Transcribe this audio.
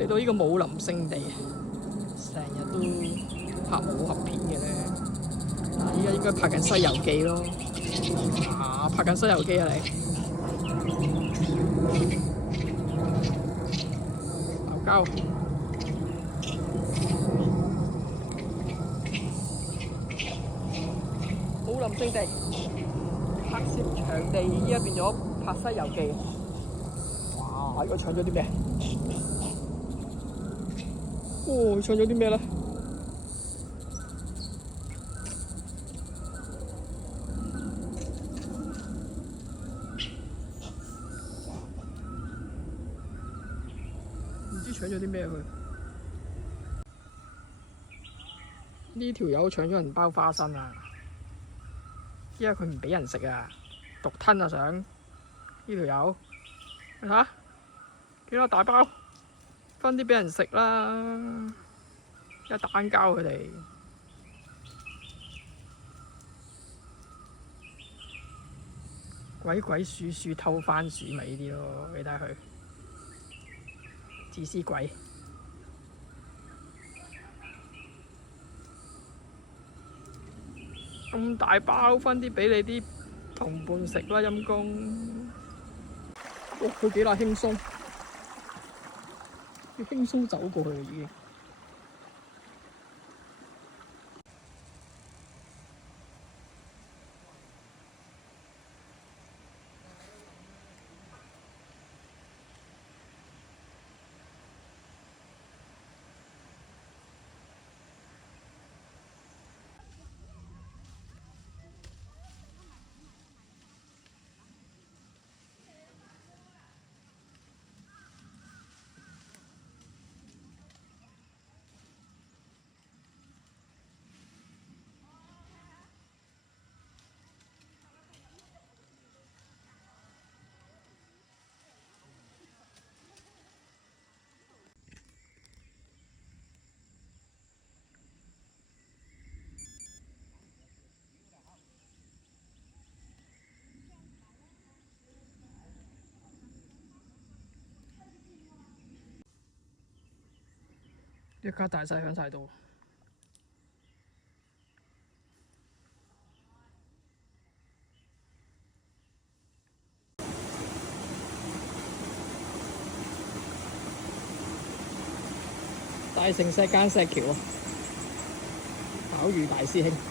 嚟到呢個武林聖地，成日都拍武俠片嘅咧。依家應該拍緊《西遊記》咯。拍緊《西遊記》啊你！鬧交。武林聖地拍攝場地依家變咗拍《西遊記》。哇！呢個搶咗啲咩？搶咗啲咩咧？唔知搶咗啲咩佢？呢條友搶咗人包花生啊！因為佢唔俾人食啊，獨吞啊想呢條友，你睇下幾多大包，分啲俾人食啦！一單交佢哋，鬼鬼祟祟偷番薯咪呢啲咯，你睇下佢自私鬼。咁大包分啲俾你啲同伴食啦，陰公。哇！佢幾乸輕鬆，佢輕鬆走過去啦已經。一家大細響晒度。大城石間石橋啊，巧遇大師兄。